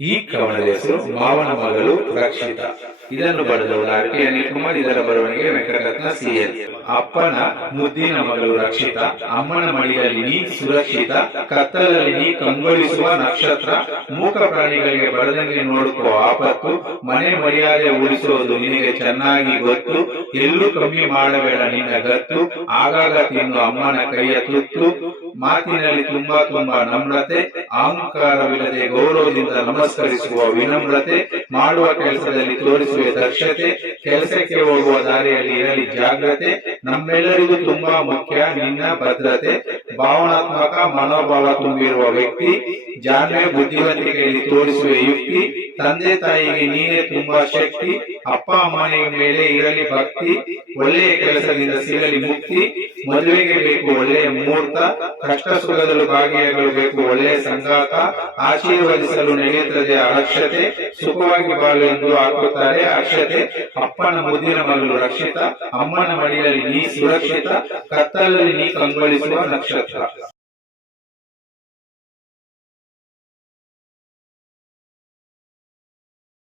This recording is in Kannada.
ಈ ಕವನದ ಹೆಸರು ಮಾವನ ಮಗಳು ರಕ್ಷಿತ. ಇದನ್ನು ಬರೆದವರು ಆರ್.ಕೆ. ಅನಿಲ್ ಕುಮಾರ್. ಇದರ ಬರವಣಿಗೆ ವೆಂಕಟರತ್ನ ಸಿ.ಎಲ್. ಅಪ್ಪನ ಮುದ್ದಿನ ಮಗಳು ರಕ್ಷಿತ, ಅಮ್ಮನ ಮಡಿಲಲ್ಲಿ ನೀ ಸುರಕ್ಷಿತ, ಕತ್ತಲಲ್ಲಿ ನೀ ಕಂಗೊಳಿಸುವ ನಕ್ಷತ್ರ, ಮೂಕ ಪ್ರಾಣಿಗಳಿಗೆ ಬರದಂಗೆ ನೋಡುಕೋ ಆಪತ್ತು, ಮನೆ ಮರ್ಯಾದೆ ಉಳಿಸೋದು ನಿನಗೆ ಚೆನ್ನಾಗಿ ಗೊತ್ತು, ಎಲ್ಲೂ ಕಮ್ಮಿ ಮಾಡಬೇಡ ನಿನ್ನ ಗತ್ತು, ಆಗಾಗ ತಿನ್ನು ಅಮ್ಮನ ಕೈಯ ತುತ್ತು, ಮಾತಿನಲ್ಲಿ ತುಂಬಾ ನಮ್ರತೆ, ಅಹಂಕಾರವಿಲ್ಲದೆ ಗೌರವದಿಂದ ನಮಸ್ಕರಿಸುವ ವಿನಮ್ರತೆ, ಮಾಡುವ ಕೆಲಸದಲ್ಲಿ ತೋರಿಸುವ ದಕ್ಷತೆ, ಕೆಲಸಕ್ಕೆ ಹೋಗುವ ದಾರಿಯಲ್ಲಿ ಇರಲಿ ಜಾಗ್ರತೆ, ನಮ್ಮೆಲ್ಲರಿಗೂ ತುಂಬಾ ಮುಖ್ಯ ನಿನ್ನ ಭದ್ರತೆ, ಭಾವನಾತ್ಮಕ ಮನೋಭಾವ ತುಂಬಿರುವ ವ್ಯಕ್ತಿ, ಜಾಣ್ಮೆ ಬುದ್ಧಿವಂತಿಕೆಯಲ್ಲಿ ತೋರಿಸುವ ಯುಕ್ತಿ, ತಂದೆ ತಾಯಿಗೆ ನೀನೇ ತುಂಬಾ ಶಕ್ತಿ, ಅಪ್ಪ ಅಮ್ಮನ ಮೇಲೆ ಇರಲಿ ಭಕ್ತಿ, ಒಳ್ಳೆಯ ಕೆಲಸದಿಂದ ಸಿಗಲಿ ಮುಕ್ತಿ, ಮದುವೆಗೆ ಬೇಕು ಒಳ್ಳೆಯ ಮುಹೂರ್ತ, ಕಷ್ಟ ಸುಖದಲ್ಲೂ ಭಾಗಿಯಾಗಬೇಕು ಒಳ್ಳೆಯ ಸಂಗಾತ, ಆಶೀರ್ವದಿಸಲು ನಡೆಯುತ್ತದೆ ಅಕ್ಷತೆ, ಸುಖವಾಗಿ ಬಾಳು ಎಂದು ಹಾಕುತ್ತಾರೆ ಅಕ್ಷತೆ. ಅಪ್ಪನ ಮುದ್ದಿನ ಮಗಳು ರಕ್ಷಿತ, ಅಮ್ಮನ ಮಡಿಲಲ್ಲಿ ನೀ ಸುರಕ್ಷಿತ, ಕತ್ತಲಲ್ಲಿ ನೀ ಕಂಗೊಳಿಸುವ ನಕ್ಷತ್ರ.